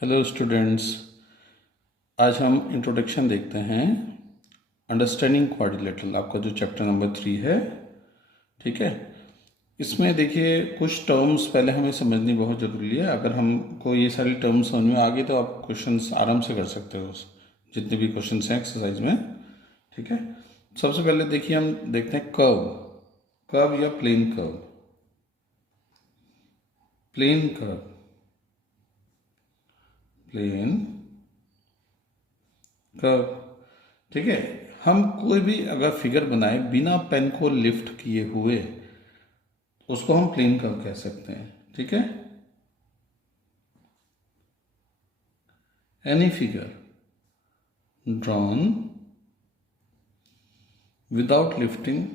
Hello students. आज हम introduction देखते हैं अंडरस्टैंडिंग क्वाड्रिलेटरल, आपका जो चैप्टर नंबर 3 है। ठीक है, इसमें देखिए कुछ टर्म्स पहले हमें समझनी बहुत ज़रूरी है। अगर हमको ये सारी टर्म्स समझ में आ गई तो आप क्वेश्चंस आराम से कर सकते हो, जितने भी क्वेश्चंस हैं एक्सरसाइज में। ठीक है, सबसे पहले देखिए हम देखते हैं कर्व। कर्व या plane curve. Plane curve, plane curve. ठीक है, हम कोई भी अगर फिगर बनाए बिना पेन को लिफ्ट किए हुए, उसको हम प्लेन कर्व कह सकते हैं। ठीक है, any figure drawn without lifting,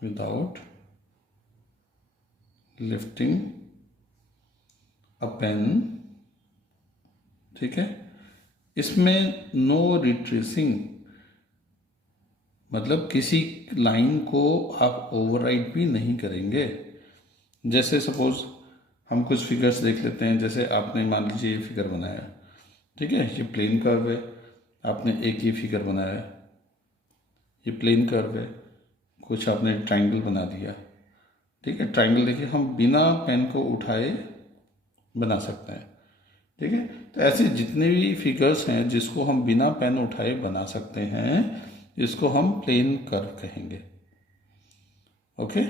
without lifting a pen. ठीक है, इसमें नो रिट्रेसिंग, मतलब किसी लाइन को आप ओवरराइड भी नहीं करेंगे। जैसे सपोज हम कुछ फिगर्स देख लेते हैं। जैसे आपने मान लीजिए ये फिगर बनाया, ठीक है, ये प्लेन कर्व है। आपने एक ये फिगर बनाया, ये प्लेन कर्व है। कुछ आपने ट्रायंगल बना दिया। ठीक है, ट्रायंगल देखिए हम बिना पेन को उठाए बना सकते हैं। ठीक है, तो ऐसे जितने भी फिगर्स हैं जिसको हम बिना पेन उठाए बना सकते हैं, इसको हम प्लेन कर्व कहेंगे। ओके,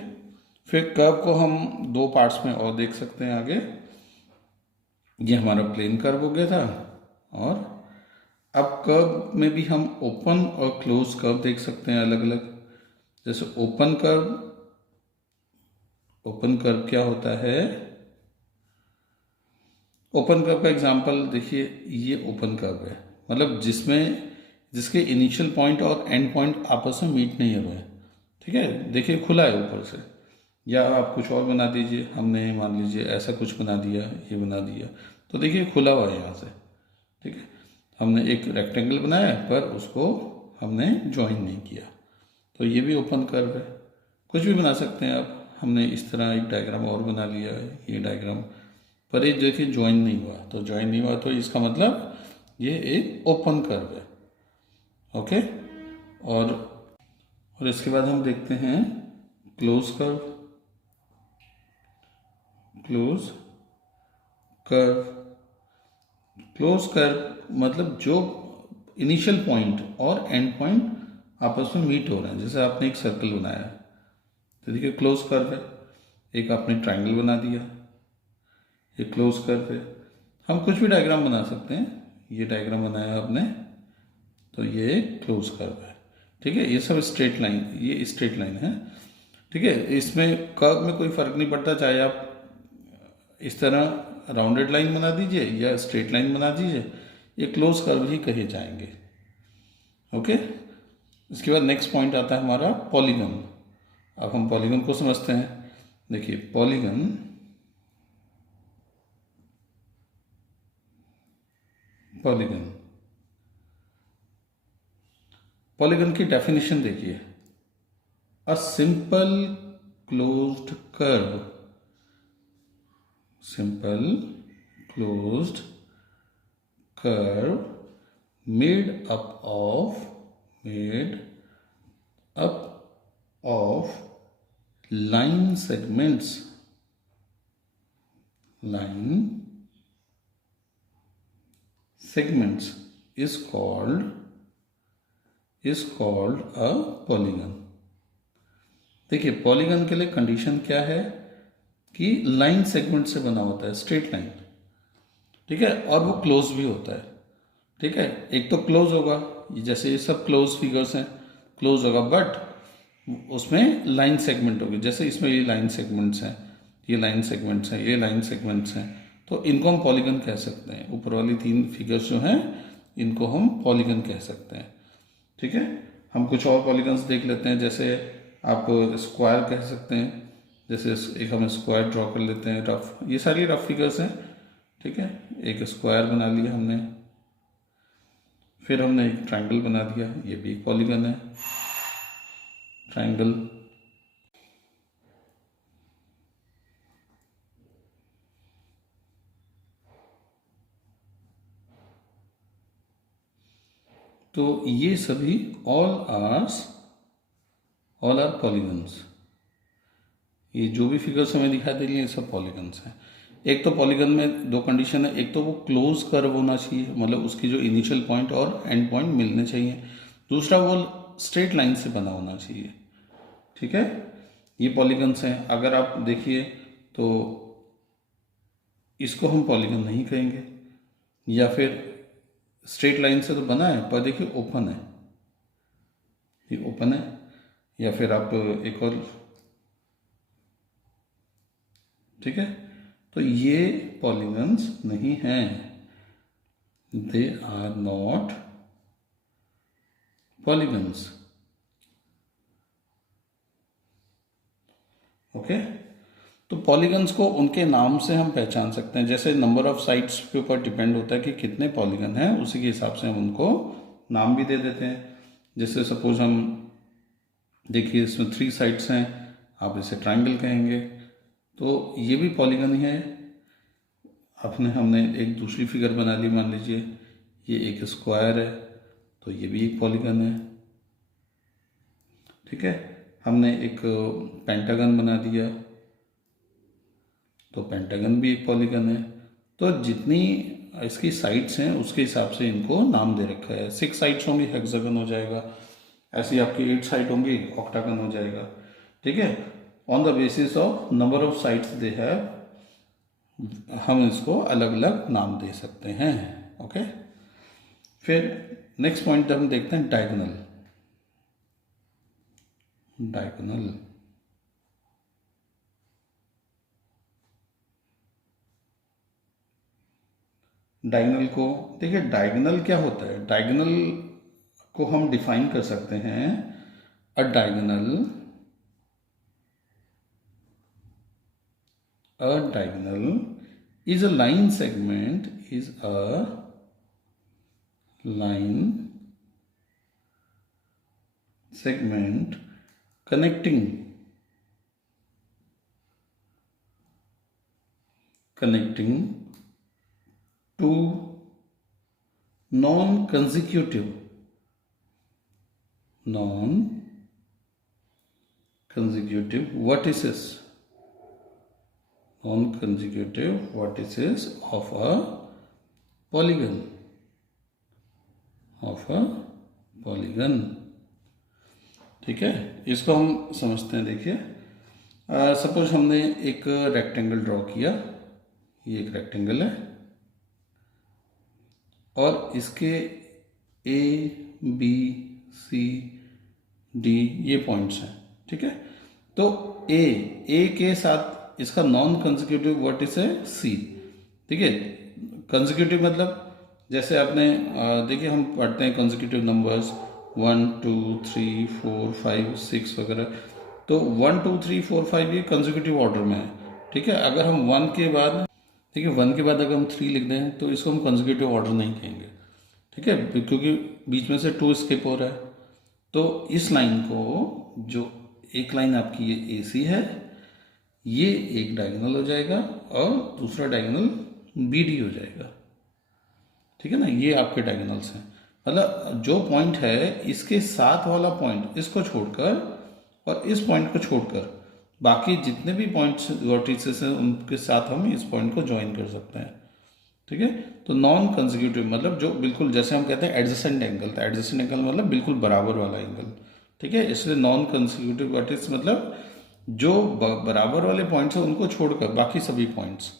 फिर कर्व को हम दो पार्ट्स में और देख सकते हैं आगे। ये हमारा प्लेन कर्व हो गया था, और अब कर्व में भी हम ओपन और क्लोज कर्व देख सकते हैं अलग अलग। जैसे ओपन कर्व, ओपन कर्व क्या होता है? ओपन कर्व का एग्जांपल देखिए, ये ओपन कर्व है, मतलब जिसके इनिशियल पॉइंट और एंड पॉइंट आपस में मीट नहीं हुए। ठीक है, देखिए खुला है ऊपर से। या आप कुछ और बना दीजिए, हमने मान लीजिए ऐसा कुछ बना दिया, ये बना दिया, तो देखिए खुला हुआ है यहाँ से। ठीक है, हमने एक रेक्टेंगल बनाया पर उसको हमने ज्वाइन नहीं किया, तो ये भी ओपन कर्व है। कुछ भी बना सकते हैं आप। हमने इस तरह एक डायग्राम और बना लिया है, ये डायग्राम, पर ये देखिए ज्वाइन नहीं हुआ, तो ज्वाइन नहीं हुआ तो इसका मतलब ये एक ओपन कर्व है। ओके, और इसके बाद हम देखते हैं close curve. Close curve, close curve मतलब जो इनिशियल पॉइंट और एंड पॉइंट आपस में मीट हो रहे हैं। जैसे आपने एक सर्कल बनाया है, तो देखिए क्लोज कर्व है। एक आपने ट्रायंगल बना दिया, ये क्लोज कर्व है। हम कुछ भी डायग्राम बना सकते हैं। ये डायग्राम बनाया आपने, तो ये क्लोज कर्व है। ठीक है, ये सब स्ट्रेट लाइन, ये स्ट्रेट लाइन है। ठीक है, इसमें कर्व में कोई फर्क नहीं पड़ता, चाहे आप इस तरह राउंडेड लाइन बना दीजिए या स्ट्रेट लाइन बना दीजिए, ये क्लोज कर्व ही कहे जाएंगे। ओके, इसके बाद नेक्स्ट पॉइंट आता है हमारा पॉलीगन। अब हम पॉलीगन को समझते हैं। देखिए पॉलीगन, पॉलीगन, पॉलीगन की डेफिनेशन देखिए, a simple closed curve, simple closed curve made up of line segments, line segments is called a polygon। देखिए पॉलीगन के लिए कंडीशन क्या है कि लाइन सेगमेंट से बना होता है, स्ट्रेट लाइन। ठीक है, और वो क्लोज भी होता है। ठीक है, एक तो क्लोज होगा, जैसे ये सब क्लोज फिगर्स हैं, क्लोज होगा, बट उसमें लाइन सेगमेंट होगी। जैसे इसमें ये लाइन सेगमेंट्स हैं, ये लाइन सेगमेंट्स हैं, ये लाइन सेगमेंट्स हैं, तो इनको हम पॉलीगन कह सकते हैं। ऊपर वाली तीन फिगर्स जो हैं इनको हम पॉलीगन कह सकते हैं। ठीक है, हम कुछ और पॉलीगन्स देख लेते हैं। जैसे आप स्क्वायर कह सकते हैं। जैसे एक हम स्क्वायर ड्रॉ कर लेते हैं, रफ, ये सारी रफ फिगर्स हैं। ठीक है, एक स्क्वायर बना लिया हमने, फिर हमने एक ट्रायंगल बना दिया, ये भी एक पॉलीगन है, ट्रायंगल। तो ये सभी ऑल आर पॉलीगन्स। ये जो भी फिगर्स हमें दिखाई दे रही हैं सब पॉलीगन्स हैं। एक तो पॉलीगन में दो कंडीशन है, एक तो वो क्लोज कर्व होना चाहिए, मतलब उसकी जो इनिशियल पॉइंट और एंड पॉइंट मिलने चाहिए। दूसरा वो स्ट्रेट लाइन से बना होना चाहिए। ठीक है, ये पॉलीगन्स हैं। अगर आप देखिए तो इसको हम पॉलीगन नहीं कहेंगे, या फिर स्ट्रेट लाइन से तो बना है पर देखिए ओपन है, ये ओपन है। या फिर आप एक और, ठीक है, तो ये पॉलीगन्स नहीं हैं, they are not polygons. Okay, तो पॉलीगन्स को उनके नाम से हम पहचान सकते हैं। जैसे नंबर ऑफ साइड्स के ऊपर डिपेंड होता है कि कितने पॉलीगन हैं, उसी के हिसाब से हम उनको नाम भी दे देते हैं। जैसे सपोज हम देखिए इसमें 3 साइड्स हैं, आप इसे ट्रायंगल कहेंगे, तो ये भी पॉलीगन ही है। हमने एक दूसरी फिगर बना ली, मान लीजिए ये एक स्क्वायर है, तो ये भी एक पॉलीगन है। ठीक है, हमने एक पेंटागन बना दिया, तो पेंटागन भी एक पॉलीगन है। तो जितनी इसकी साइड्स हैं उसके हिसाब से इनको नाम दे रखा है। 6 साइड्स होंगी हेक्सागन हो जाएगा, ऐसी आपकी 8 साइड होंगी ऑक्टागन हो जाएगा। ठीक है, on the basis of number of sides they have हम इसको अलग अलग नाम दे सकते हैं। ओके, फिर नेक्स्ट पॉइंट हम देखते हैं डायगोनल। डायगोनल डायगोनल को देखिए, डायगोनल क्या होता है? डायगोनल को हम डिफाइन कर सकते हैं, अ diagonal is a line segment, is a line segment connecting two non-consecutive vertices, non-consecutive vertices of a polygon, ठीक है, इसको हम समझते हैं। देखिए सपोज हमने एक रेक्टेंगल ड्रॉ किया, ये एक रेक्टेंगल है और इसके ए बी सी डी ये पॉइंट्स हैं। ठीक है, तो ए के साथ इसका नॉन कंसेक्यूटिव वर्टिस है सी। ठीक है, कंसेक्यूटिव मतलब जैसे आपने देखिए हम पढ़ते हैं कंसेक्यूटिव नंबर्स 1 2 3 4 5 6 वगैरह, तो 1 2 3 4 5 ये कंसेक्यूटिव ऑर्डर में है। ठीक है, अगर हम 1 के बाद, देखिए 1 के बाद अगर हम 3 लिख दें तो इसको हम कंसेक्यूटिव ऑर्डर नहीं कहेंगे। ठीक है, क्योंकि बीच में से 2 स्किप हो रहा है। तो इस लाइन को, जो एक लाइन आपकी ये AC है, ये एक डायगोनल हो जाएगा और दूसरा डायगोनल BD हो जाएगा। ठीक है ना, ये आपके डायगोनल्स हैं। मतलब जो पॉइंट है इसके साथ वाला पॉइंट इसको छोड़कर और इस पॉइंट को छोड़कर बाकी जितने भी पॉइंट्स वर्टिसेस हैं उनके साथ हम इस पॉइंट को ज्वाइन कर सकते हैं। ठीक है, तो नॉन कंसेक्यूटिव मतलब जो बिल्कुल, जैसे हम कहते हैं एडजेसेंट एंगल, तो एडजेसेंट एंगल मतलब बिल्कुल बराबर वाला एंगल। ठीक है, इसलिए नॉन कंसेक्यूटिव वर्टिस मतलब जो बराबर वाले पॉइंट्स हैं उनको छोड़कर बाकी सभी पॉइंट्स।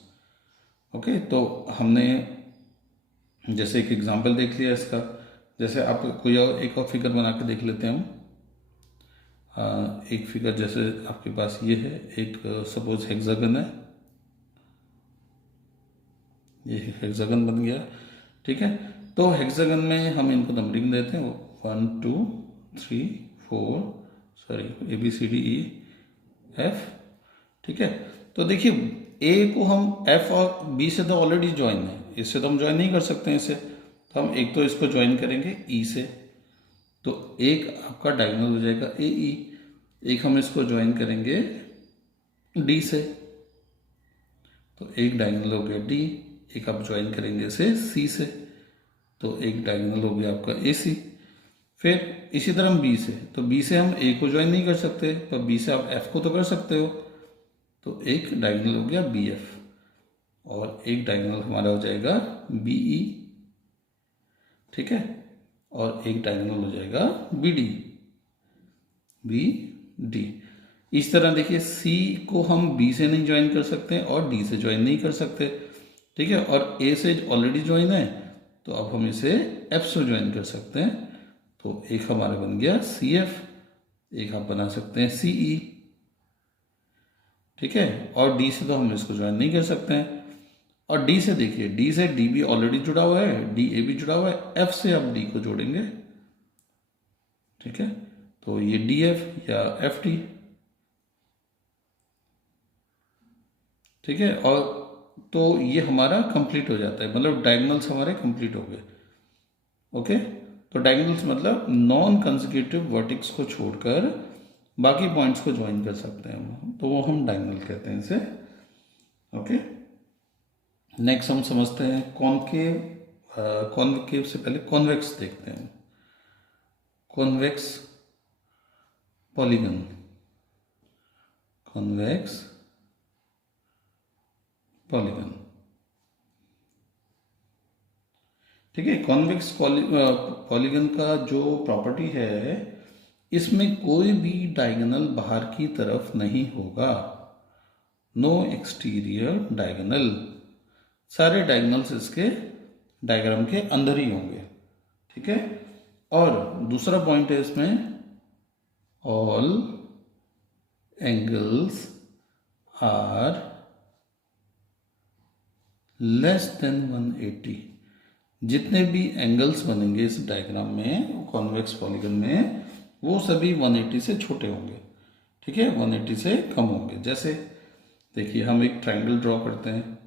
ओके, तो हमने जैसे एक एग्जांपल देख लिया इसका। जैसे आप कोई और एक और फिगर बना के देख लेते हैं हम। एक फिगर जैसे आपके पास ये है, एक सपोज हेक्सागन है, ये हेक्सागन बन गया। ठीक है, तो हेक्सागन में हम इनको नंबरिंग देते हैं 1 2 3 4 सॉरी ABCDEF। ठीक है, तो देखिए A को हम F और B से तो ऑलरेडी ज्वाइन है, इससे तो हम ज्वाइन नहीं कर सकते हैं इसे, तो हम एक तो इसको ज्वाइन करेंगे E से, तो एक आपका डायगोनल हो जाएगा AE। एक हम इसको ज्वाइन करेंगे D से, तो एक डायगोनल हो गया D। एक आप ज्वाइन करेंगे इसे C से, तो एक डायगोनल हो गया आपका AC। फिर इसी तरह हम बी से, तो बी से हम ए को ज्वाइन नहीं कर सकते, पर बी से आप एफ को तो कर सकते हो। तो एक डायगोनल हो गया बी एफ, और एक डायगोनल हमारा हो जाएगा बी ई, ठीक है, और एक डायगोनल हो जाएगा बी डी, बी डी। इस तरह देखिए सी को हम बी से नहीं ज्वाइन कर सकते और डी से ज्वाइन नहीं कर सकते, ठीक है, और ए से ऑलरेडी ज्वाइन है, तो अब हम इसे एफ से ज्वाइन कर सकते हैं। तो एक हमारा बन गया सी एफ, एक आप बना सकते हैं सी ई, ठीक है, और डी से तो हम इसको ज्वाइन नहीं कर सकते हैं। और डी से देखिए, डी से डी भी ऑलरेडी जुड़ा हुआ है, डी ए भी जुड़ा हुआ है, एफ से आप डी को जोड़ेंगे, ठीक है, तो ये डी एफ या एफ डी, ठीक है, और तो ये हमारा कंप्लीट हो जाता है, मतलब डायगोनल्स हमारे कंप्लीट हो गए। ओके, तो डायगोनल्स मतलब नॉन कंसेक्यूटिव वर्टेक्स को छोड़कर बाकी पॉइंट्स को ज्वाइन कर सकते हैं हम, तो वो हम डायगोनल कहते हैं इसे। ओके, नेक्स्ट हम समझते हैं कॉनकेव। कॉन्केव से पहले कॉन्वेक्स देखते हैं। कॉन्वेक्स पॉलीगन, कॉन्वेक्स पॉलीगन, ठीक है। कॉन्वेक्स पॉलीगन का जो प्रॉपर्टी है, इसमें कोई भी डायगोनल बाहर की तरफ नहीं होगा, नो एक्सटीरियर डायगोनल, सारे डायगोनल्स इसके डायग्राम के अंदर ही होंगे, ठीक है। और दूसरा पॉइंट है इसमें, all angles are less than 180, जितने भी एंगल्स बनेंगे इस डायग्राम में कॉन्वेक्स पॉलीगन में, वो सभी 180 से छोटे होंगे, ठीक है, 180 से कम होंगे। जैसे देखिए हम एक ट्रायंगल ड्रॉ करते हैं,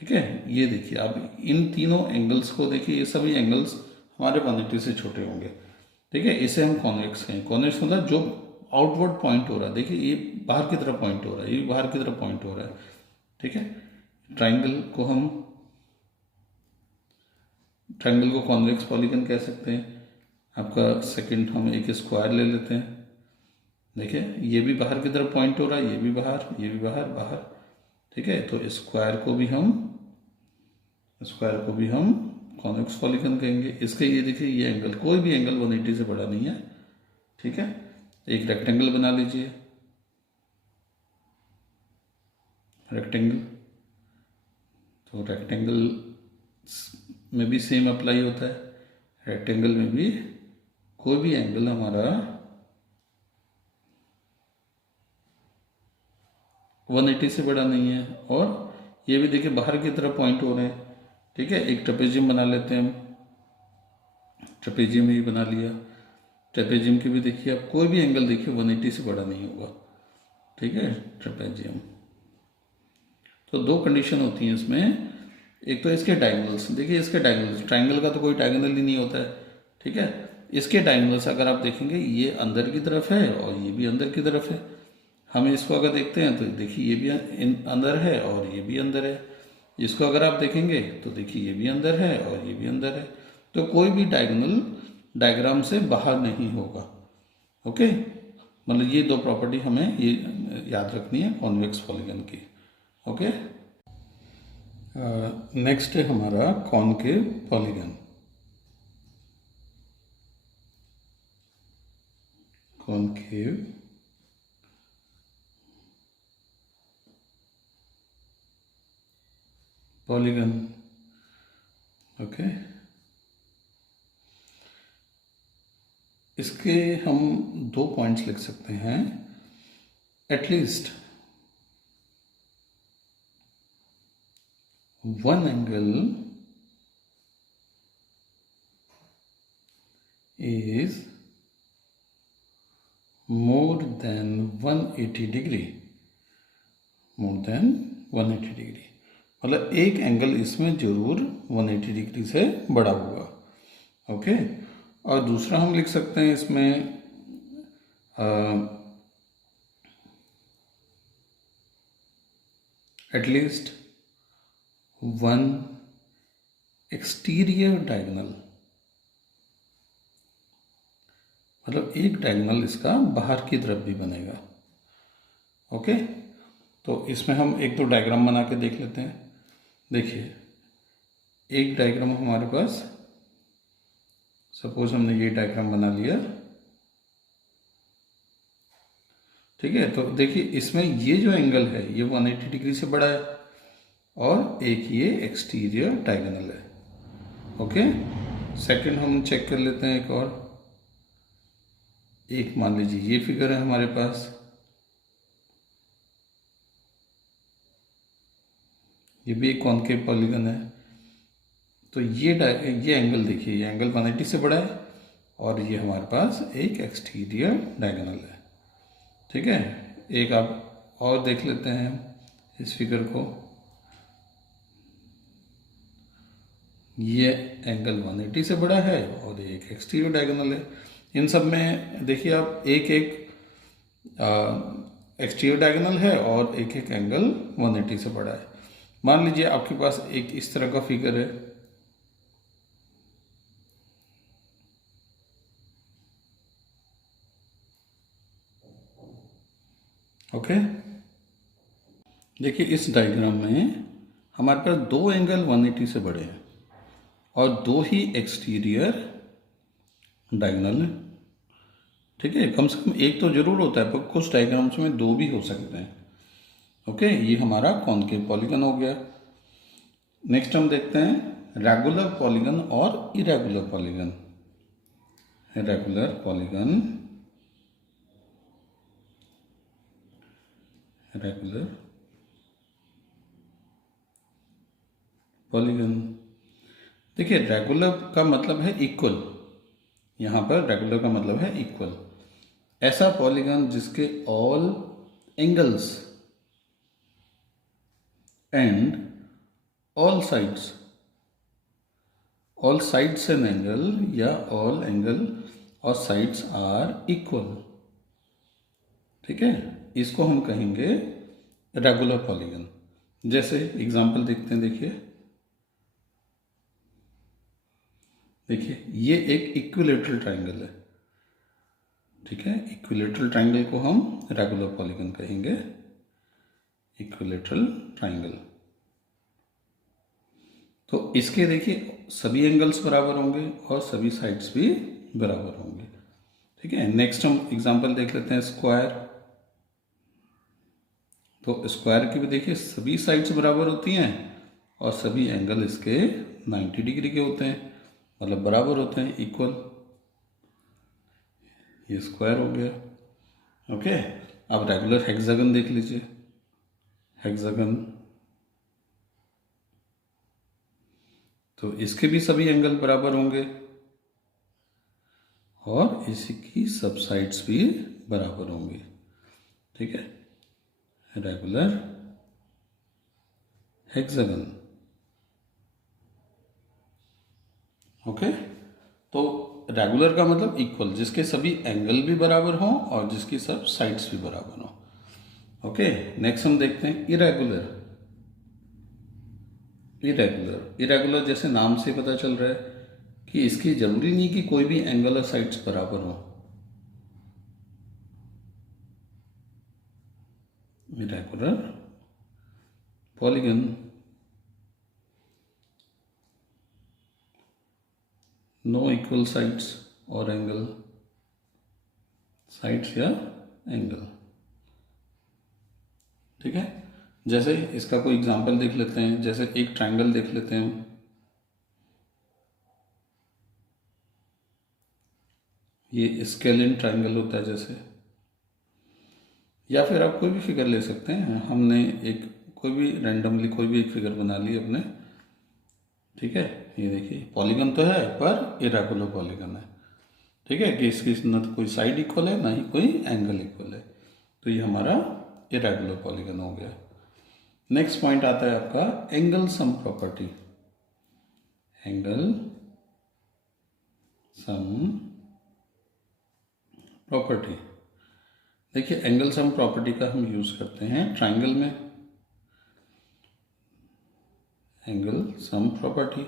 ठीक है, ये देखिए आप इन तीनों एंगल्स को देखिए, ये सभी एंगल्स हमारे 180 से छोटे होंगे, ठीक है, इसे हम कॉन्वेक्स कहें। कॉन्वेक्स मतलब जो आउटवर्ड पॉइंट हो रहा है, देखिए ये बाहर की तरफ पॉइंट हो रहा है, ये बाहर की तरफ पॉइंट हो रहा है, ठीक है। ट्रायंगल को कॉन्वेक्स पॉलीगन कह सकते हैं। आपका सेकंड, हम एक स्क्वायर ले लेते हैं, देखिए ये भी बाहर की तरफ पॉइंट हो रहा है, ये भी बाहर, ये भी बाहर, बाहर, ठीक है, तो स्क्वायर को भी हम कॉन्वेक्स पॉलीगन कहेंगे। इसके ये देखिए, ये एंगल, कोई भी एंगल 180 से बड़ा नहीं है, ठीक है। एक रेक्टेंगल बना लीजिए, रेक्टेंगल, तो रेक्टेंगल में भी सेम अप्लाई होता है, रेक्टेंगल में भी कोई भी एंगल हमारा 180 से बड़ा नहीं है, और ये भी देखिए बाहर की तरफ पॉइंट हो रहे हैं, ठीक है। एक ट्रेपेजियम बना लेते हैं हम, ट्रेपेजियम भी बना लिया, ट्रेपेजियम की भी देखिए आप कोई भी एंगल देखिए 180 से बड़ा नहीं होगा, ठीक है, ट्रेपेजियम। तो दो कंडीशन होती हैं इसमें, एक तो इसके डायगोनल्स, देखिए इसके डायगोनल्स, ट्रायंगल का तो कोई डायगोनल ही नहीं होता है, ठीक है। इसके डायगोनल्स अगर आप देखेंगे, ये अंदर की तरफ है और ये भी अंदर की तरफ है। हम इसको अगर देखते हैं तो देखिए ये भी अंदर है और ये भी अंदर है। इसको अगर आप देखेंगे तो देखिए ये भी अंदर है और ये भी अंदर है। तो कोई भी डायगोनल डायग्राम से बाहर नहीं होगा। ओके, मतलब ये दो प्रॉपर्टी हमें ये याद रखनी है कॉन्वेक्स पॉलीगन की। ओके, नेक्स्ट है हमारा concave polygon. Concave polygon, okay. इसके हम दो पॉइंट्स लिख सकते हैं, at least one angle is more than 180 degree, more than 180 degree, मतलब एक एंगल इसमें जरूर 180 डिग्री से बड़ा होगा। ओके, और दूसरा हम लिख सकते हैं इसमें एटलीस्ट वन एक्सटीरियर डायगोनल, मतलब एक डायगोनल इसका बाहर की तरफ भी बनेगा। ओके, तो इसमें हम एक दो डायग्राम बना के देख लेते हैं। देखिए, एक डायग्राम हमारे पास, सपोज हमने ये डायग्राम बना लिया, ठीक है। तो देखिए इसमें ये जो एंगल है ये 180 डिग्री से बड़ा है और एक ये एक्सटीरियर डायगोनल है। ओके, सेकंड हम चेक कर लेते हैं एक और। एक मान लीजिए ये फिगर है हमारे पास, ये भी एक कॉनकेव पॉलीगन है। तो ये एंगल देखिए, ये एंगल 180 से बड़ा है और ये हमारे पास एक एक्सटीरियर डायगोनल है। ठीक है, एक आप और देख लेते हैं इस फिगर को। ये एंगल 180 से बड़ा है और एक एक्सटीरियर डायगोनल है। इन सब में देखिए आप एक एक एक्सटीरियर डायगोनल है और एक एक एंगल 180 से बड़ा है। मान लीजिए आपके पास एक इस तरह का फिगर है, ओके। देखिए इस डायग्राम में हमारे पास दो एंगल 180 से बड़े हैं और दो ही एक्सटीरियर डायगोनल है। ठीक है, कम से कम एक तो जरूर होता है, पर कुछ डायग्राम्स में दो भी हो सकते हैं। ओके, ये हमारा कॉनकेव पॉलीगन हो गया। नेक्स्ट हम देखते हैं रेगुलर पॉलीगन और irregular polygon. Regular polygon, regular polygon. देखिए रेगुलर का मतलब है इक्वल, यहां पर रेगुलर का मतलब है इक्वल। ऐसा पॉलीगन जिसके all angles and all sides, all sides an angle या ऑल एंगल और साइड्स आर इक्वल। ठीक है, इसको हम कहेंगे रेगुलर पॉलीगन। जैसे एग्जांपल देखते हैं, देखिए ये एक इक्विलेटरल ट्रायंगल है। ठीक है, इक्विलेटरल ट्रायंगल को हम रेगुलर पॉलीगन कहेंगे, इक्विलेटरल ट्रायंगल। तो इसके देखिए सभी एंगल्स बराबर होंगे और सभी साइड्स भी बराबर होंगे। ठीक है, नेक्स्ट हम एग्जांपल देख लेते हैं स्क्वायर। तो स्क्वायर की भी देखिए सभी साइड्स बराबर होती हैं और सभी एंगल इसके 90 डिग्री के होते हैं, मतलब बराबर होते हैं, इक्वल। ये स्क्वायर हो गया। ओके, अब रेगुलर हेक्सागन देख लीजिए। हेक्सागन, तो इसके भी सभी एंगल बराबर होंगे और इसकी सब साइड्स भी बराबर होंगी। ठीक है, रेगुलर हेक्सागन। ओके, तो रेगुलर का मतलब इक्वल, जिसके सभी एंगल भी बराबर हों और जिसकी सब साइड्स भी बराबर हों। ओके, नेक्स्ट हम देखते हैं इरेगुलर। इरेगुलर, इरेगुलर जैसे नाम से पता चल रहा है कि इसकी जरूरी नहीं कि कोई भी एंगल और साइड्स बराबर हो। Irregular polygon, no equal sides और एंगल, साइड्स या एंगल। ठीक है, जैसे इसका कोई एग्जांपल देख लेते हैं। जैसे एक ट्रायंगल देख लेते हैं हम, ये स्केलिन ट्रायंगल होता है जैसे, या फिर आप कोई भी फिगर ले सकते हैं। हमने एक कोई भी रैंडमली कोई भी एक फिगर बना ली अपने। ठीक है, ये देखिए पॉलीगन तो है पर इरेगुलर पॉलीगन है। ठीक है, कि इसकी ना तो कोई साइड इक्वल है ना ही कोई एंगल इक्वल है, तो ये हमारा इरेगुलर पॉलीगन हो गया। नेक्स्ट पॉइंट आता है आपका angle sum property. Angle sum property, देखिए एंगल सम प्रॉपर्टी का हम यूज करते हैं ट्रायंगल में। एंगल सम प्रॉपर्टी,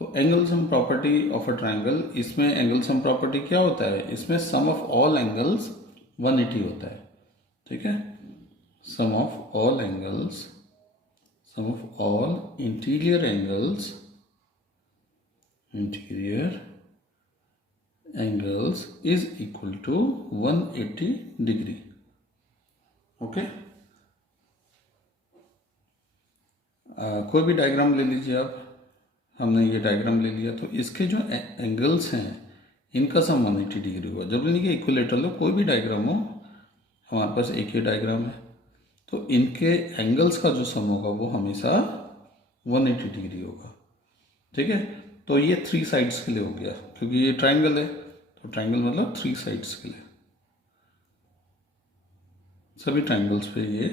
तो angle sum property of a triangle, इसमें एंगल सम प्रॉपर्टी क्या होता है, इसमें सम ऑफ ऑल एंगल्स 180 होता है, ठीक है। Sum of all angles, sum of all interior angles, interior angles is equal to 180 degree. Okay, कोई भी डायग्राम ले लीजिए आप, हमने ये डायग्राम ले लिया, तो इसके जो एंगल्स हैं इनका सम 180 डिग्री हुआ। जरूरी नहीं कि इक्विलेटरल हो, कोई भी डायग्राम हो, हमारे पास एक ही डायग्राम है, तो इनके एंगल्स का जो सम होगा वो हमेशा 180 डिग्री होगा, ठीक है। तो ये 3 साइड्स के लिए हो गया, क्योंकि ये ट्राइंगल है, तो ट्राइंगल मतलब 3 साइड्स के लिए, सभी ट्राइंगल्स पे ये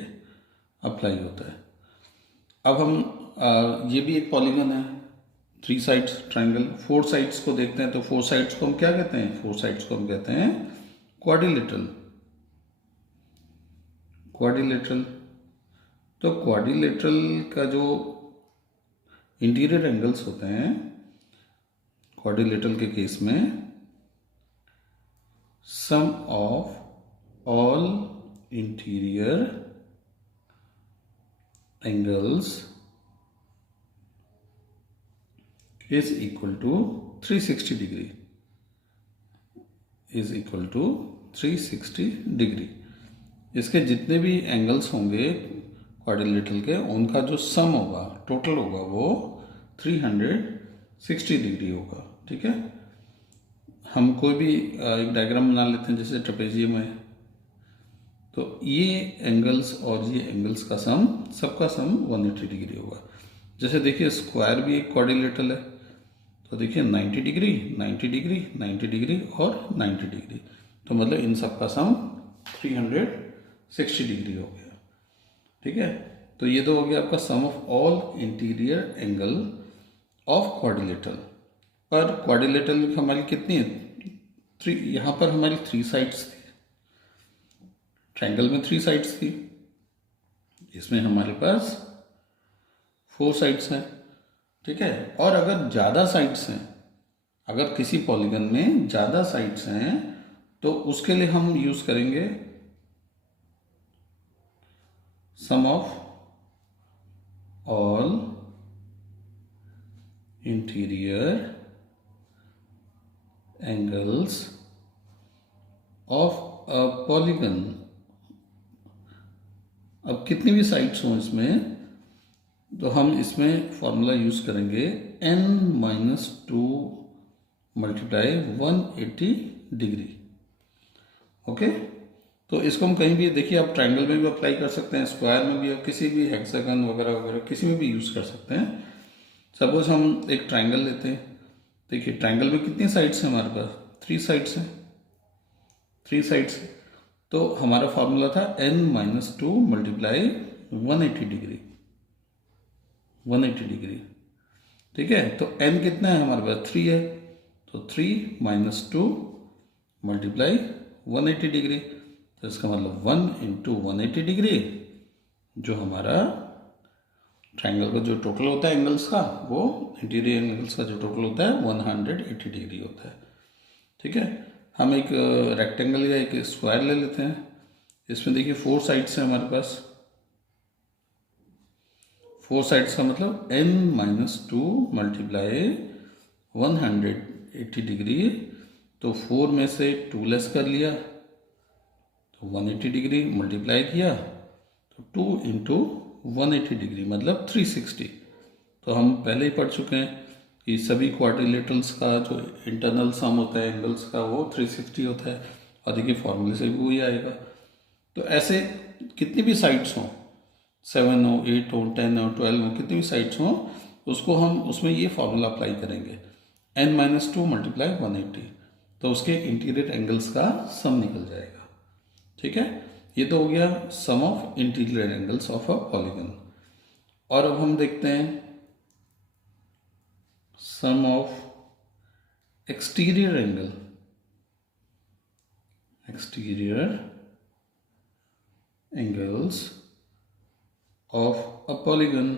अप्लाई होता है। अब हम ये भी एक पॉलीगन है, 3 साइड्स ट्राइंगल। 4 साइड्स को देखते हैं, तो 4 साइड्स को हम क्या कहते हैं, 4 साइड्स को हम कहते हैं क्वाड्रिलेटरल। क्वाड्रिलेटरल, तो क्वाड्रिलेटरल का जो इंटीरियर एंगल्स होते हैं, क्वाड्रिलेटरल के केस में sum of all interior angles is equal to 360 degree, is equal to 360 degree. इसके जितने भी एंगल्स होंगे क्वाड्रिलेटरल के, उनका जो सम होगा, टोटल होगा, वो 360 डिग्री होगा, ठीक है। हम कोई भी एक डायग्राम बना लेते हैं, जैसे ट्रेपेजियम है, तो ये एंगल्स और ये एंगल्स का सम, सबका सम 180 डिग्री होगा। जैसे देखिए स्क्वायर भी एक क्वाड्रिलेटरल है, तो देखिए 90 डिग्री, 90 डिग्री, 90 डिग्री और 90 डिग्री, तो मतलब इन सब का सम 360 डिग्री हो गया, ठीक है। तो ये तो हो गया आपका sum of all interior angle of quadrilateral. पर क्वाड्रिलेटरल हमारी कितनी है, 3, यहाँ पर हमारी 3 साइड्स थी, ट्रायंगल में 3 साइड्स थी, इसमें हमारे पास 4 साइड्स हैं, ठीक है। और अगर ज़्यादा साइड्स हैं, अगर किसी पॉलीगन में ज़्यादा साइड्स हैं, तो उसके लिए हम यूज़ करेंगे sum of all interior angles of a polygon. अब कितनी भी साइड्स हों इसमें, तो हम इसमें फॉर्मूला यूज करेंगे n-2 मल्टीप्लाई 180 डिग्री। ओके, तो इसको हम कहीं भी, देखिए आप ट्रायंगल में भी अप्लाई कर सकते हैं, स्क्वायर में भी, किसी भी हेक्सागन वगैरह वगैरह किसी में भी यूज कर सकते हैं। सपोज हम एक ट्रायंगल लेते हैं, देखिए ट्रायंगल में कितनी साइड्स हैं हमारे पास, 3 साइड्स हैं, 3 साइड्स। तो हमारा फॉर्मूला था n-2 मल्टीप्लाई 180 डिग्री, 180 डिग्री, ठीक है। तो n कितना है हमारे पास, 3 है, तो 3 - 2 मल्टीप्लाई 180 डिग्री, तो इसका मतलब 1 × 180 डिग्री, जो हमारा ट्रायंगल का जो टोटल होता है एंगल्स का, वो इंटीरियर एंगल्स का जो टोटल होता है 180 डिग्री होता है, ठीक है। हम एक रेक्टेंगल या एक स्क्वायर ले लेते हैं, इसमें देखिए 4 साइड्स हैं हमारे पास, 4 साइड्स का मतलब n-2 मल्टीप्लाई 180 डिग्री, तो 4 में से 2 लेस कर लिया, तो 180 डिग्री मल्टीप्लाई किया, तो 2 × 180 डिग्री मतलब 360। तो हम पहले ही पढ़ चुके हैं कि सभी क्वाड्रिलेटरल्स का जो इंटरनल सम होता है एंगल्स का, वो 360 होता है, और देखिए फॉर्मूले से भी वही आएगा। तो ऐसे कितनी भी साइड्स हों, 7 हो, 8 हो, 10 हो, 12 हो, कितनी भी साइड्स हो, उसको हम उसमें ये फॉर्मूला अप्लाई करेंगे, n-2 मल्टीप्लाई 180, तो उसके इंटीरियर एंगल्स का सम निकल जाएगा, ठीक है। ये तो हो गया sum of interior angles of a polygon. और अब हम देखते हैं sum of exterior angle, exterior angles of a polygon.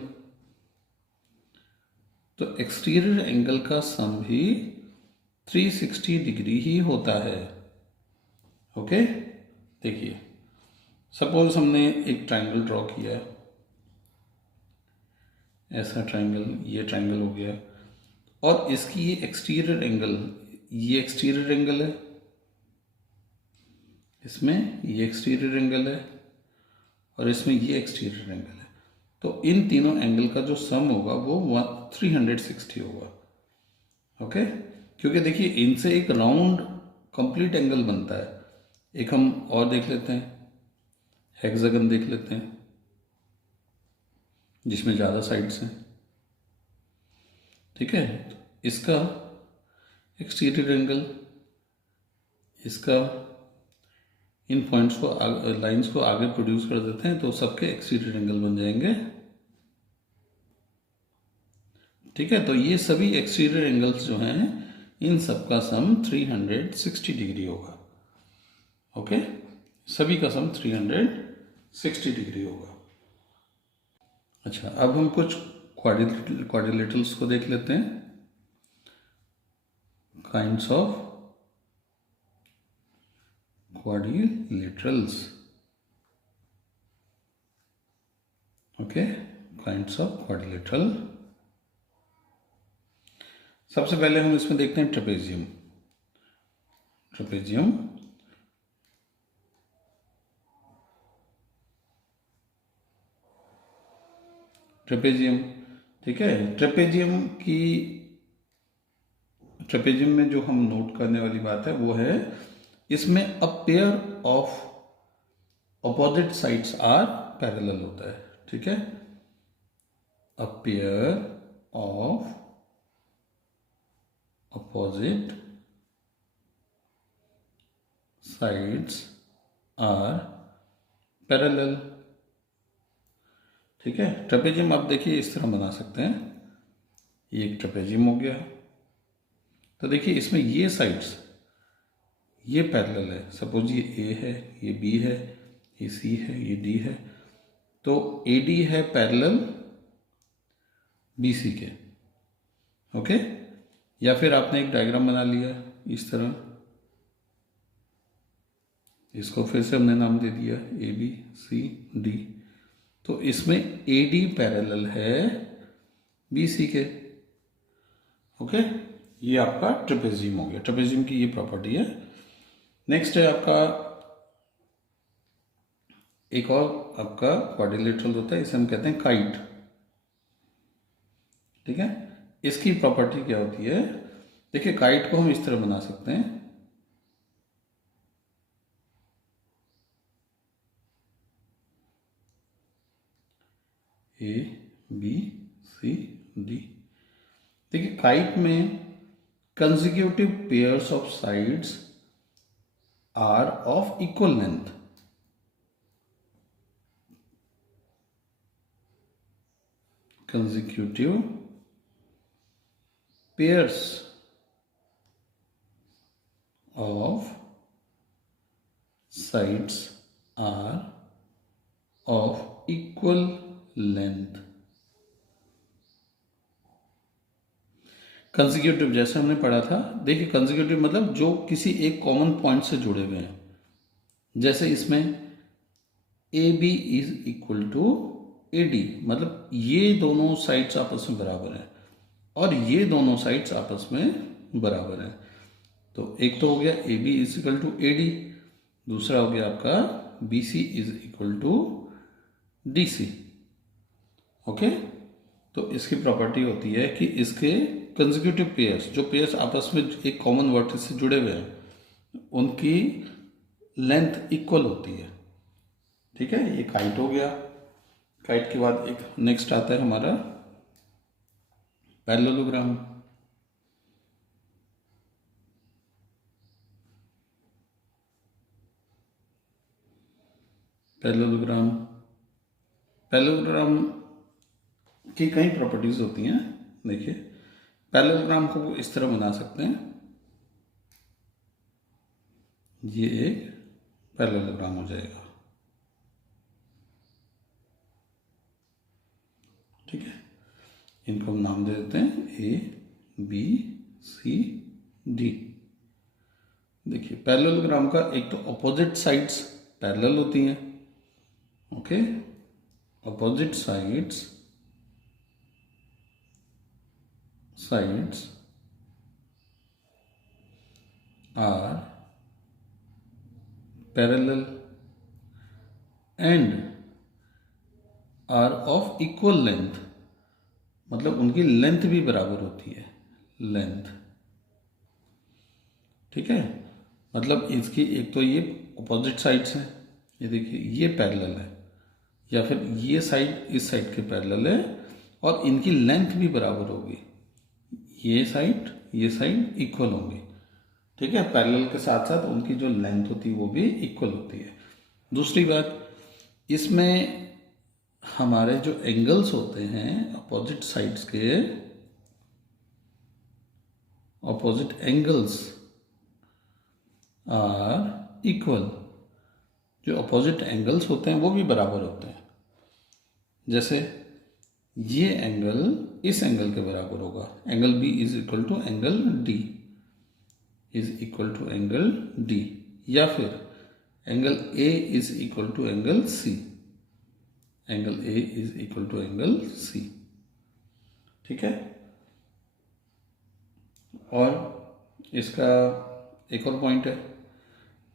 तो एक्सटीरियर एंगल का सम भी 360 डिग्री ही होता है। ओके, देखिए सपोज हमने एक ट्रायंगल ड्रॉ किया, ऐसा ट्रायंगल, ये ट्रायंगल हो गया, और इसकी ये एक्सटीरियर एंगल, ये एक्सटीरियर एंगल है, इसमें ये एक्सटीरियर एंगल है, और इसमें ये एक्सटीरियर एंगल है। तो इन तीनों एंगल का जो सम होगा वो 360 होगा। ओके, क्योंकि देखिए इनसे एक राउंड कंप्लीट एंगल बनता है। एक हम और देख लेते हैं, हेक्सागन देख लेते हैं जिसमें ज़्यादा साइड्स हैं। ठीक है, तो इसका एक्सटीरियर एंगल, इसका इन पॉइंट्स को, लाइंस को आगे प्रोड्यूस कर देते हैं तो सबके एक्सटीरियर एंगल बन जाएंगे। ठीक है, तो ये सभी एक्सटीरियर एंगल्स जो हैं इन सब का सम 360 डिग्री होगा। ओके, सभी का सम 360 डिग्री होगा। अच्छा, अब हम कुछ क्वाड्रिलेटरल्स को देख लेते हैं, kinds of quadrilaterals. Okay, kinds of quadrilateral. सबसे पहले हम इसमें देखते हैं ट्रेपेजियम। ट्रेपेजियम ट्रेपेजियम ठीक है, ट्रेपेजियम में जो हम नोट करने वाली बात है वो है, इसमें a pair of opposite sides are parallel होता है। ठीक है, a pair of opposite sides are parallel. ठीक है, ट्रेपेजियम आप देखिए इस तरह बना सकते हैं, ये एक ट्रेपेजियम हो गया। तो देखिए इसमें ये साइड्स ये पैरेलल है। सपोज ये ए है, ये बी है, ये सी है, ये डी है, तो ए डी है पैरेलल बी सी के। ओके, या फिर आपने एक डायग्राम बना लिया इस तरह, इसको फिर से हमने नाम दे दिया ए बी सी डी, तो इसमें ए डी पैरेलल है बी सी के। ओके, ये आपका ट्रेपेजियम हो गया। ट्रेपेजियम की ये प्रॉपर्टी है। नेक्स्ट है आपका एक और आपका क्वाड्रिलेटरल होता है, इसे हम कहते हैं काइट। ठीक है, इसकी प्रॉपर्टी क्या होती है, देखिए काइट को हम इस तरह बना सकते हैं, ए बी सी डी। देखिए काइट में consecutive pairs of sides are of equal length. Consecutive pairs of sides are of equal length. Consecutive जैसे हमने पढ़ा था, देखिए कंसेक्यूटिव मतलब जो किसी एक कॉमन पॉइंट से जुड़े हुए हैं। जैसे इसमें A B is equal to A D, मतलब ये दोनों साइड्स आपस में बराबर हैं और ये दोनों साइड्स आपस में बराबर हैं। तो एक तो हो गया A B is equal to A D, दूसरा हो गया आपका B C is equal to D C. Okay, तो इसकी प्रॉपर्टी होती है कि इसके कंसेक्यूटिव पेयर्स, जो पेयर्स आपस में एक कॉमन वर्टेक्स से जुड़े हुए हैं, उनकी लेंथ इक्वल होती है। ठीक है, ये काइट हो गया। काइट के बाद एक नेक्स्ट आता है हमारा पैरेललोग्राम। पैरेललोग्राम पैरेललोग्राम की कई प्रॉपर्टीज होती हैं। देखिए पैरेललोग्राम को इस तरह बना सकते हैं, ये एक पैरेललोग्राम हो जाएगा। ठीक है, इनको हम नाम दे देते हैं ए बी सी डी। देखिए पैरेललोग्राम का एक तो अपोजिट साइड्स पैरेलल होती हैं, okay, opposite sides are parallel and are of equal length, मतलब उनकी लेंथ भी बराबर होती है, लेंथ, ठीक है। मतलब इसकी एक तो ये अपोजिट साइड्स हैं, ये देखिए ये पैरेलल है, या फिर ये साइड इस साइड के पैरेलल है और इनकी लेंथ भी बराबर होगी, ये साइड इक्वल होंगी, ठीक है। पैरेलल के साथ साथ उनकी जो लेंथ होती है वो भी इक्वल होती है। दूसरी बात, इसमें हमारे जो एंगल्स होते हैं अपोजिट साइड्स के, अपोजिट एंगल्स आर इक्वल, जो अपोजिट एंगल्स होते हैं वो भी बराबर होते हैं। जैसे ये एंगल इस एंगल के बराबर होगा, angle B is equal to angle D, is equal to angle D, या फिर angle A is equal to angle C, angle A is equal to angle C, ठीक है। और इसका एक और पॉइंट है,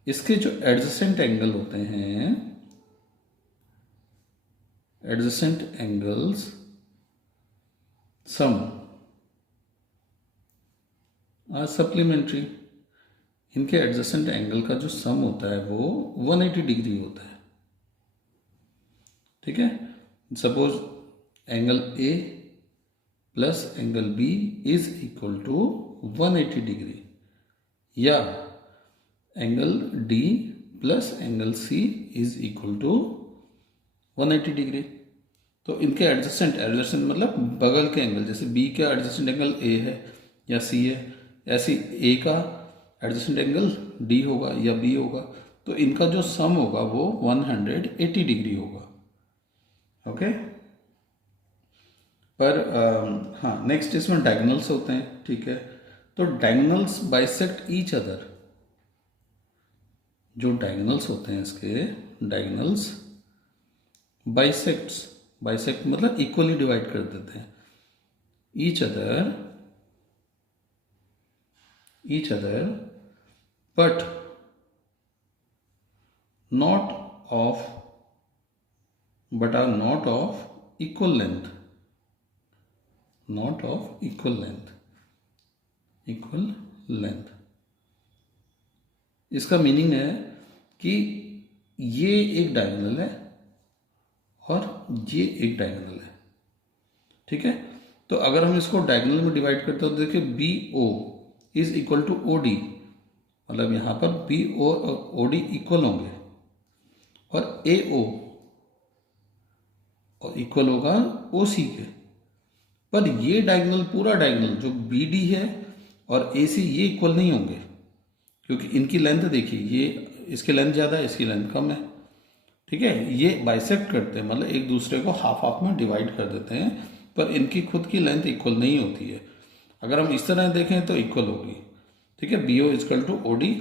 इसके जो एडजेसेंट एंगल होते हैं, adjacent angles sum are supplementary, इनके एडजेसेंट एंगल का जो सम होता है वो 180 डिग्री होता है, ठीक है। Suppose angle A plus angle B is equal to 180 degree, या angle D plus angle C is equal to 180 degree. तो इनके एडजेसेंट मतलब बगल के एंगल, जैसे बी का एडजेसेंट एंगल ए है या सी है, ऐसे ए का एडजेसेंट एंगल डी होगा या बी होगा, तो इनका जो सम होगा वो 180 डिग्री होगा, ओके। पर हाँ, नेक्स्ट इसमें डायगोनल्स होते हैं, ठीक है। तो डायगोनल्स बाइसेक्ट ईच अदर, जो डायगोनल्स होते हैं इसके, डायगोनल्स बाइसेक्ट मतलब इक्वली डिवाइड कर देते हैं each other but are not of equal length, equal length. इसका मीनिंग है कि ये एक डायगोनल है और ये एक डायगोनल है, ठीक है। तो अगर हम इसको डायगोनल में डिवाइड करते हो तो देखिए B O is equal to O D, मतलब यहाँ पर बी ओ और ओ डी इक्वल होंगे, और ए ओ और इक्वल होगा ओ सी के। पर ये डायगोनल, पूरा डायगोनल जो बी डी है और ए सी, ये इक्वल नहीं होंगे, क्योंकि इनकी लेंथ देखिए, ये इसकी लेंथ ज़्यादा है, इसकी लेंथ कम है, ठीक है। ये बाइसेक्ट करते हैं, मतलब एक दूसरे को हाफ हाफ में डिवाइड कर देते हैं, पर इनकी खुद की लेंथ इक्वल नहीं होती है। अगर हम इस तरह देखें तो इक्वल होगी, ठीक है। B O equal to O D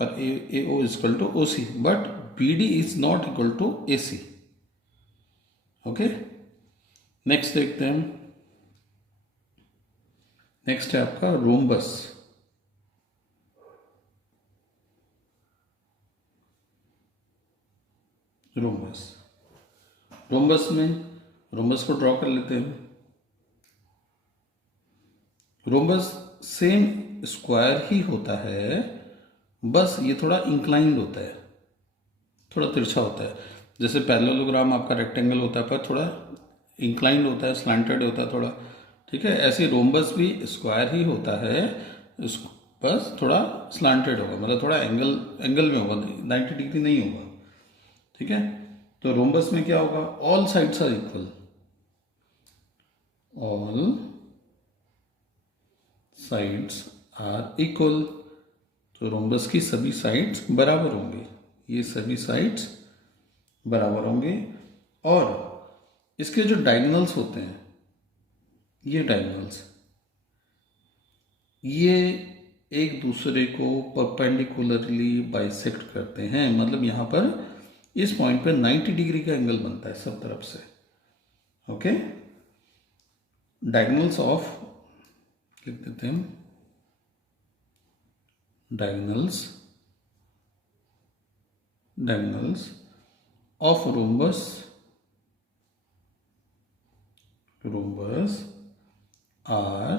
और A O equal to O C, but B D is not equal to A C, okay. Next देखते हैं, नेक्स्ट है आपका रोम्बस। रोम्बस को ड्रॉ कर लेते हैं। रोम्बस सेम स्क्वायर ही होता है, बस ये थोड़ा इंक्लाइंड होता है, थोड़ा तिरछा होता है। जैसे पैरेललोग्राम आपका रेक्टेंगल होता है पर थोड़ा इंक्लाइंड होता है, स्लैंटेड होता है थोड़ा, ठीक है। ऐसे रोम्बस भी स्क्वायर ही होता है, बस थोड़ा स्लैंटेड होगा, मतलब थोड़ा एंगल में होगा, 90 डिग्री नहीं होगा, ठीक है। तो रोम्बस में क्या होगा, all sides are equal, all sides are equal, तो रोम्बस की सभी साइड्स बराबर होंगे, ये सभी साइड्स बराबर होंगे। और इसके जो डायगोनल्स होते हैं, ये डायगोनल्स, ये एक दूसरे को परपेंडिकुलरली बाइसेक्ट करते हैं, मतलब यहाँ पर इस पॉइंट पर 90 डिग्री का एंगल बनता है सब तरफ से। ओके, डायगोनल्स ऑफ, लिख देते हैं हम, diagonals of rhombus are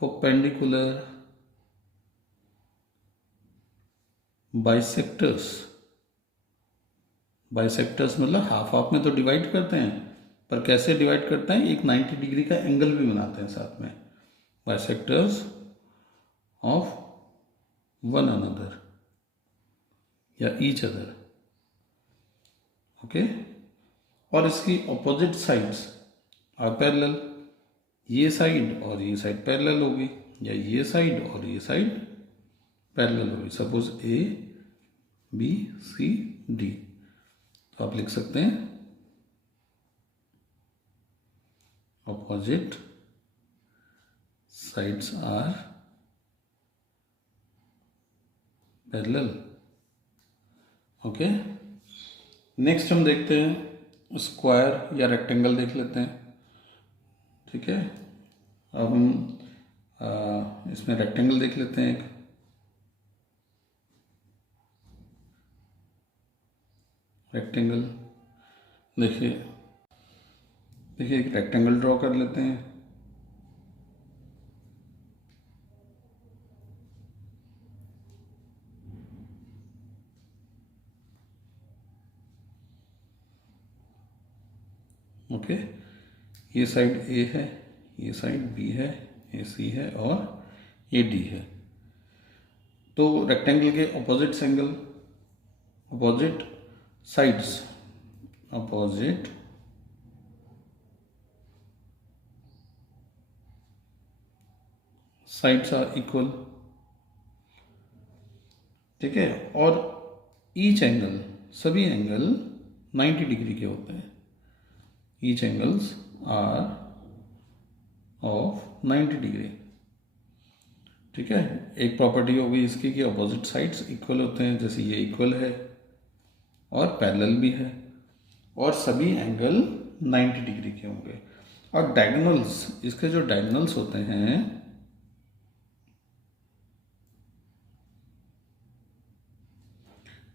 perpendicular bisectors मतलब हाफ हाफ में तो डिवाइड करते हैं, पर कैसे डिवाइड करते हैं, एक 90 डिग्री का एंगल भी बनाते हैं साथ में। बाइसेक्टर्स ऑफ वन अनदर या ईच अदर। ओके, और इसकी ऑपोजिट साइड्स आर पैरेलल, ये साइड और ये साइड पैरेलल होगी, या ये साइड और ये साइड पैरेलल होगी। Suppose A B C D, तो आप लिख सकते हैं opposite sides are parallel. Okay, next हम देखते हैं स्क्वायर या रेक्टेंगल देख लेते हैं। ठीक है, अब हम इसमें रेक्टेंगल देख लेते हैं। एक रेक्टेंगल देखिए एक रेक्टेंगल ड्रॉ कर लेते हैं। ओके, ये साइड ए है, ये साइड बी है, ये सी है और ये डी है। तो रेक्टेंगल के ऑपोजिट साइड्स आर इक्वल। ठीक है, और ईच एंगल, सभी एंगल 90 डिग्री के होते हैं। Each angles are of 90 degree. ठीक है, एक प्रॉपर्टी होगी इसकी कि अपोजिट साइड्स इक्वल होते हैं, जैसे ये इक्वल है और पैरेलल भी है, और सभी एंगल 90 डिग्री के होंगे। और डायगोनल्स, इसके जो डायगोनल्स होते हैं,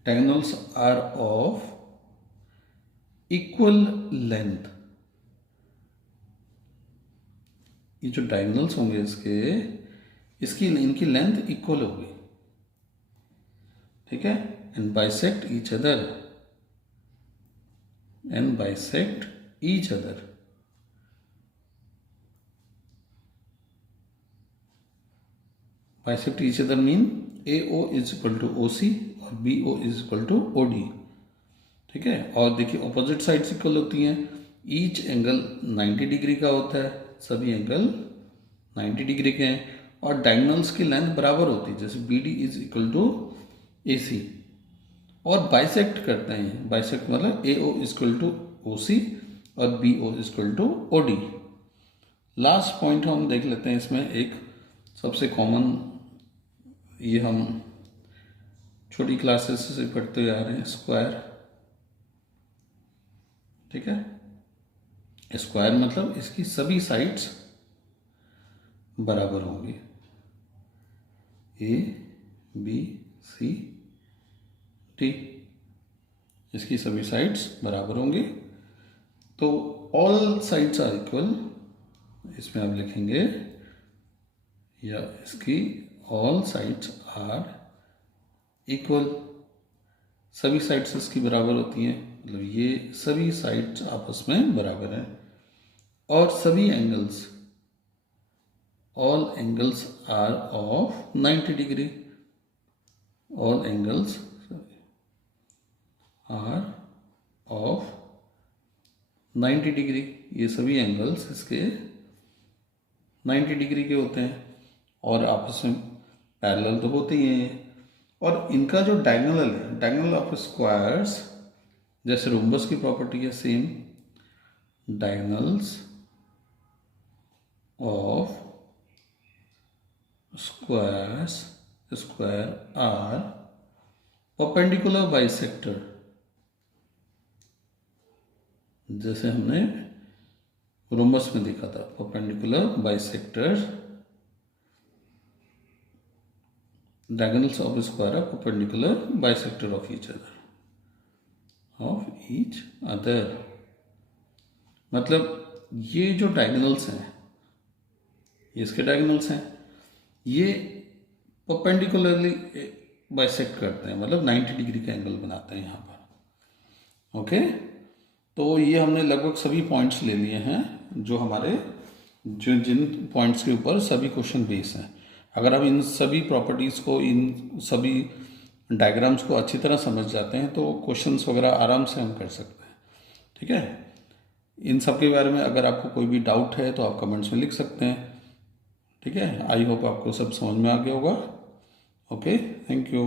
diagonals are of equal length. ये जो डायगोनल्स होंगे इनकी लेंथ इक्वल होगी। ठीक है, and bisect each other, bisect each other mean AO is equal to OC और BO is equal to OD। ठीक है, और देखिए ऑपोजिट साइड्स इक्वल होती हैं। ईच एंगल 90 डिग्री का होता है, सभी एंगल 90 डिग्री के हैं, और डायगोनल्स की लेंथ बराबर होती है, जैसे BD is equal to AC। और बाइसेक्ट करते हैं, बाइसेक्ट मतलब AO is equal to OC और BO is equal to OD। Last point हम देख लेते हैं इसमें, एक सबसे कॉमन, ये हम छोटी क्लासेस से पढ़ते आ रहे हैं, स्क्वायर। ठीक है, स्क्वायर मतलब इसकी सभी साइड्स बराबर होंगी, A B C D, इसकी सभी साइड्स बराबर होंगी। तो ऑल साइड्स आर इक्वल, इसमें आप लिखेंगे, या इसकी ऑल साइड्स आर इक्वल, सभी साइड्स इसकी बराबर होती हैं, मतलब ये सभी साइड्स आपस में बराबर हैं। और सभी angles, all angles are of 90 degree, all angles are of 90 degree, ये सभी एंगल्स इसके 90 डिग्री के होते हैं, और आपस में पैरेलल तो होते ही हैं। और इनका जो डायगोनल है, डायगोनल ऑफ स्क्वायर्स, जैसे रोम्बस की प्रॉपर्टी है same, diagonals of square are perpendicular bisector, जैसे हमने रोमस में देखा था, perpendicular bisectors, diagonals of square are perpendicular bisector of each other. मतलब ये जो डायगोनल्स हैं, ये इसके डायगोनल्स हैं, ये परपेंडिकुलरली बाइसेक्ट करते हैं, मतलब 90 डिग्री का एंगल बनाते हैं यहाँ पर। ओके, तो ये हमने लगभग सभी पॉइंट्स ले लिए हैं जो हमारे जिन पॉइंट्स के ऊपर सभी क्वेश्चन बेस हैं। अगर हम इन सभी प्रॉपर्टीज़ को, इन सभी डायग्राम्स को अच्छी तरह समझ जाते हैं तो क्वेश्चंस वगैरह आराम से हम कर सकते हैं। ठीक है, इन सब के बारे में अगर आपको कोई भी डाउट है तो आप कमेंट्स में लिख सकते हैं। ठीक है, आई होप आपको सब समझ में आ गया होगा। Okay, thank you.